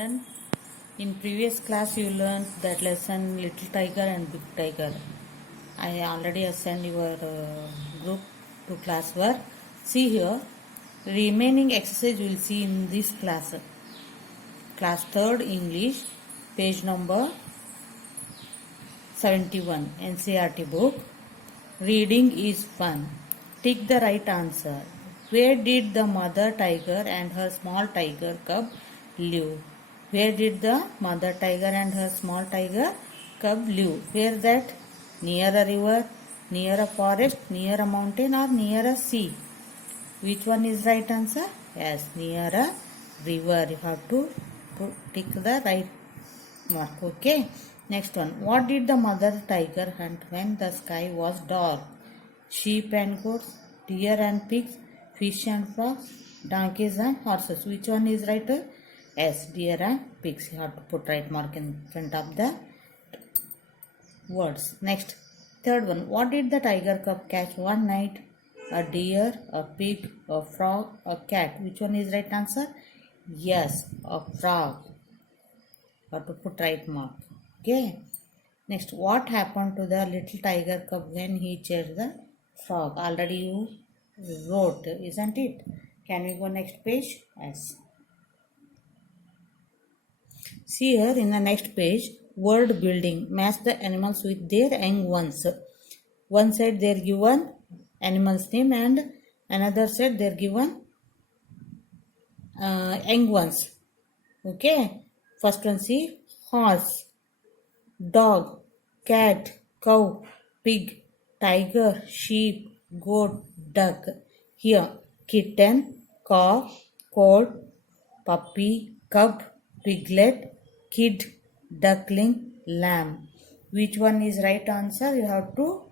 children, in previous class you learned that lesson Little Tiger and Big Tiger. I already assigned your group to class work. See here, remaining exercise you will see in this class. Class 3rd English, page number 71, NCERT book. Reading is fun. Tick the right answer. Where did the mother tiger and her small tiger cub live? Where did the mother tiger and her small tiger cub live? Where that? Near a river, near a forest, near a mountain, or near a sea? Which one is right answer? Yes, near a river. You have to tick the right mark. Okay. Next one. What did the mother tiger hunt when the sky was dark? Sheep and goats, deer and pigs, fish and frogs, donkeys and horses. Which one is right? Yes, deer and pigs. You have to put right mark in front of the words. Next, third one. What did the tiger cub catch one night? A deer, a pig, a frog, a cat. Which one is right answer? Yes, a frog. You have to put right mark. Okay. Next, what happened to the little tiger cub when he chased the frog? Already you wrote, isn't it? Can we go next page? Yes. See here in the next page, word building. Match the animals with their young ones. One side they are given animal's name and another side they are given young ones. Okay. First one see, horse, dog, cat, cow, pig, tiger, sheep, goat, duck. Here, kitten, cow, goat, puppy, cub, piglet, kid, duckling, lamb. Which one is right answer? You have to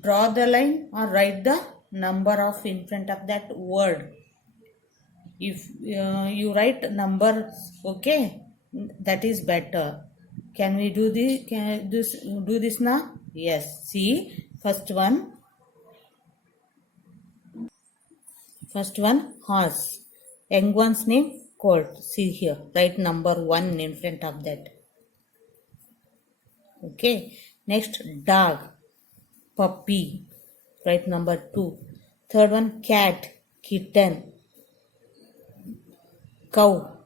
draw the line or write the number of in front of that word. If you write number, okay, that is better. Can we do this? Can do this now? Yes. See, first one, horse. Young one's name, colt. See here, write number 1 in front of that. Okay. Next, dog, puppy. Write number 2. Third one, cat, kitten. Cow,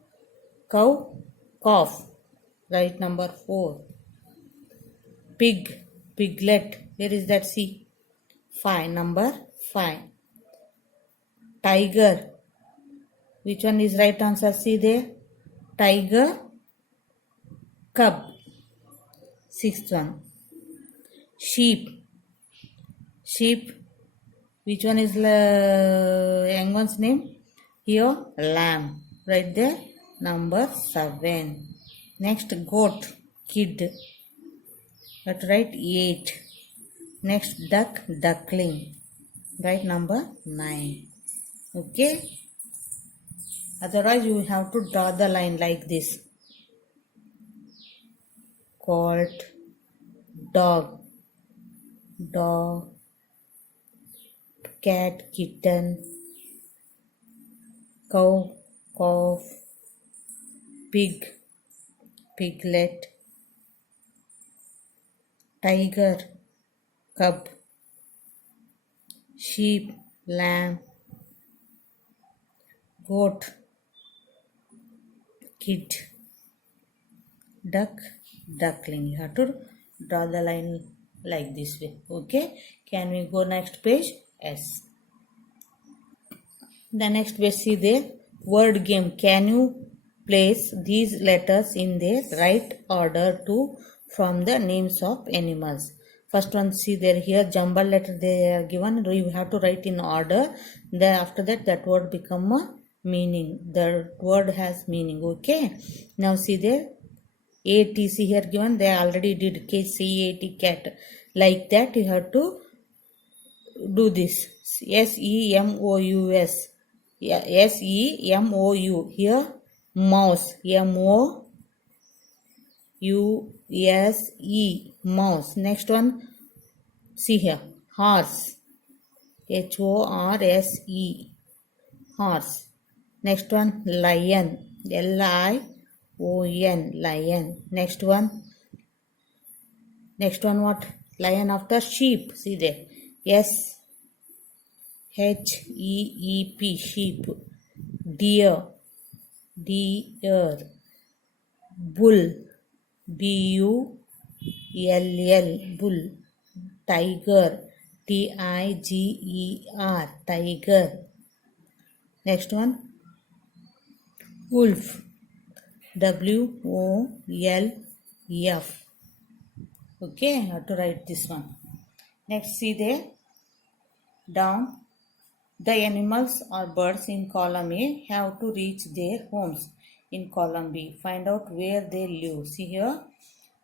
calf. Write number 4. Pig, piglet. Where is that? See. 5. Number 5. Tiger. Which one is right answer? See there. Tiger, cub. 6th one. Sheep. Which one is young one's name? Here, lamb. Right there. Number 7. Next, goat, kid. That right, 8. Next, duck, duckling. Right, number 9. Okay. Otherwise, you have to draw the line like this. Colt, dog, cat, kitten, cow, calf, pig, piglet, tiger, cub, sheep, lamb, goat, kid, duck, duckling. You have to draw the line like this way. Okay. Can we go next page? Yes. The next page, see there, word game. Can you place these letters in their right order to from the names of animals? First one, see there, here jumble letter they are given. You have to write in order. Then after that word become a meaning. The word has meaning. Okay. Now see there, ATC here given. They already did KCAT, cat. Like that you have to do this. SEMOUS. SEMOU. Here mouse. MOUSE. Mouse. Next one, see here, horse. HORSE. Horse. Next one, lion. LION. O-N, lion. Next one what? Lion after sheep. See there. S-H-E-E-P, sheep. Deer, deer. Bull, B-U-L-L, bull. Tiger, T-I-G-E-R, tiger. Next one, wolf, W-O-L-F. Okay, I have to write this one. Next, see there, down. The animals or birds in column A have to reach their homes in column B. Find out where they live. See here,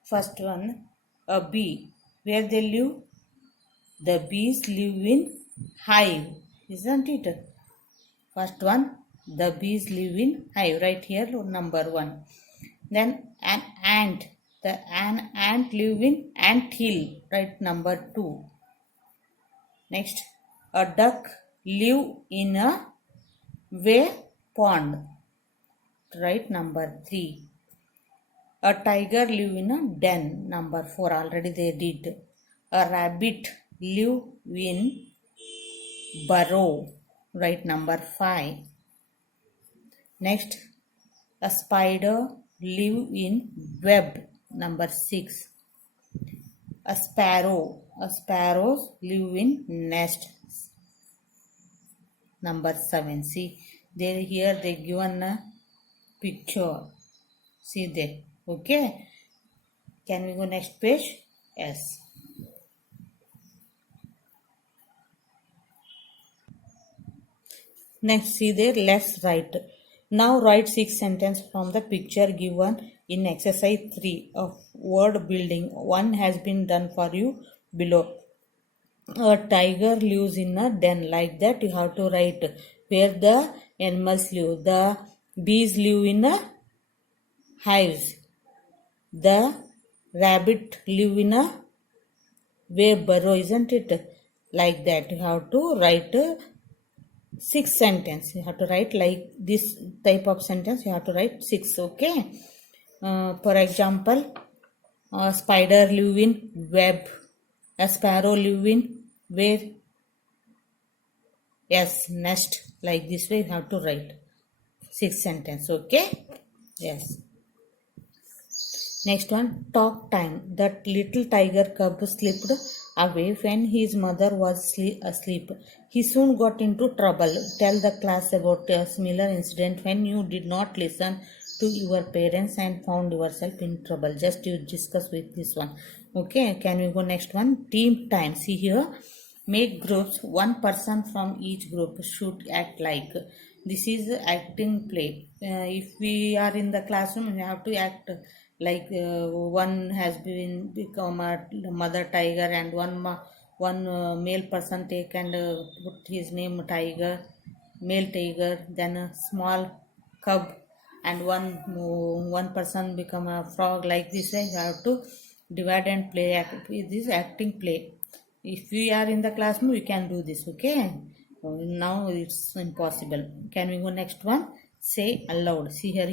first one, a bee. Where they live? The bees live in hive, isn't it? First one, the bees live in hive. Right here, number 1. Then an ant. An ant live in ant hill. Right, number 2. Next, a duck live in a whale pond. Right, number 3. A tiger live in a den. Number 4. Already they did. A rabbit live in burrow. Right, number 5. Next, a spider live in web. Number 6. A sparrow. Sparrows live in nest. Number 7. See, here they given a picture. See there. Okay. Can we go next page? Yes. Next, see there, left, right. Now write 6 sentences from the picture given in exercise 3 of word building. One has been done for you below. A tiger lives in a den. Like that you have to write where the animals live. The bees live in a hives. The rabbit live in a web burrow, isn't it? Like that you have to write 6 sentences. You have to write like this type of sentence. You have to write 6. Okay. For example, a spider live in web. A sparrow live in where? Yes, nest. Like this way you have to write 6 sentences. Okay. Yes. Next one, talk time. That little tiger cub slipped away when his mother was asleep. He soon got into trouble. Tell the class about a similar incident when you did not listen to your parents and found yourself in trouble. Just you discuss with this one. Okay, can we go next one? Team time. See here, make groups. One person from each group should act like. This is acting play. If we are in the classroom, we have to act like one has become a mother tiger, and one male person take and put his name tiger, male tiger. Then a small cub, and one person become a frog. Like this, you have to divide and play. This acting play. If we are in the classroom, we can do this. Okay. Now it's impossible. Can we go next one? Say aloud. See here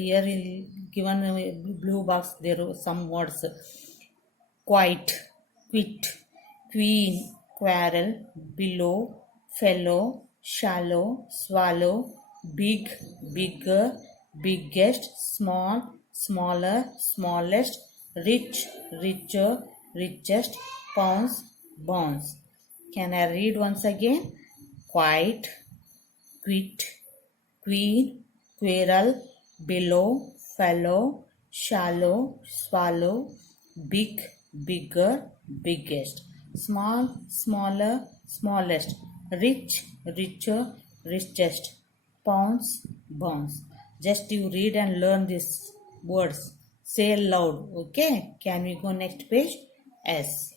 given a blue box, there are some words. Quite, quit, queen, quarrel, below, fellow, shallow, swallow, big, bigger, biggest, small, smaller, smallest, rich, richer, richest, pounds, bounce. Can I read once again? Quite, quit, queen, quarrel, below, fellow, shallow, swallow, big, bigger, biggest, small, smaller, smallest, rich, richer, richest, pounds, bounce. Just you read and learn these words. Say loud. Okay. Can we go next page? S.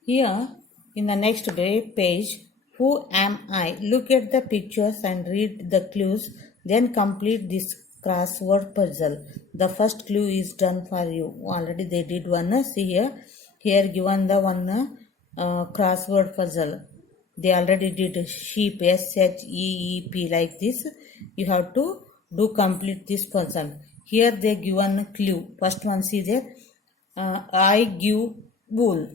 Here in the next page, who am I? Look at the pictures and read the clues. Then complete this crossword puzzle. The first clue is done for you. Already they did one. See here. Here given the one crossword puzzle. They already did sheep, SHEEP, like this. You have to do complete this puzzle. Here they given a clue. First one, see there. I give wool.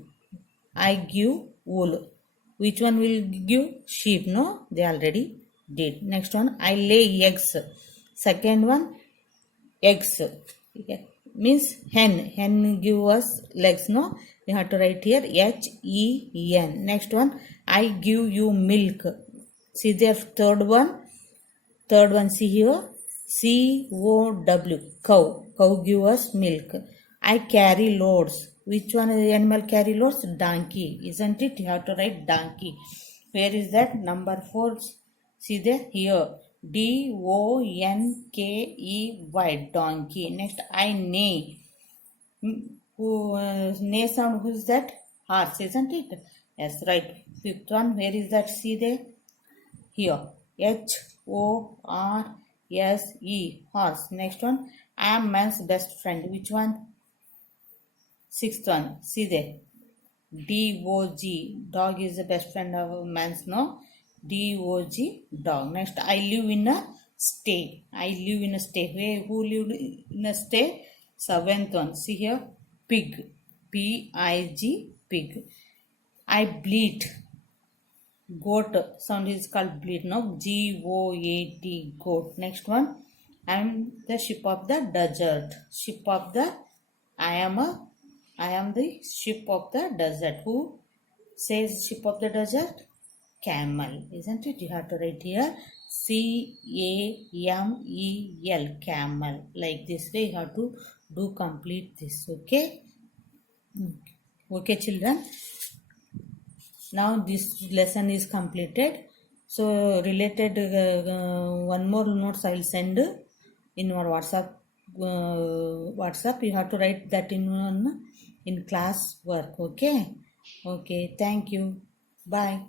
I give wool. Which one will give? Sheep, no? They already did. Next one, I lay eggs. Second one, eggs. Okay. Means hen. Hen give us legs, no? You have to write here HEN. Next one, I give you milk. See there, third one. Third one, see here. COW. Cow. Cow give us milk. I carry loads. Which one is the animal carry loads? Donkey. Isn't it? You have to write donkey. Where is that? Number 4. See there? Here. DONKEY. Donkey. Next, I neigh. Neigh sound, who is that? Horse, isn't it? Yes, right. Fifth one, where is that? See there? Here. HORSE. Horse. Next one, I am man's best friend. Which one? Sixth one. See there. DOG. Dog is the best friend of man's, no? DOG. Dog. Next, I live in a stay. I live in a stay. Who lived in a stay? Seventh one. See here. Pig. PIG. Pig. I bleat. Goat sound is called bleat, no? GOAT. Goat. Next one, I am the ship of the desert. Ship of the, I am the ship of the desert. Who says ship of the desert? Camel, isn't it? You have to write here CAMEL. Camel. Like this way you have to do complete this. Okay. Okay, children. Now this lesson is completed. So related one more notes I will send in our WhatsApp. WhatsApp. You have to write that in class work. Okay. Okay. Thank you. Bye.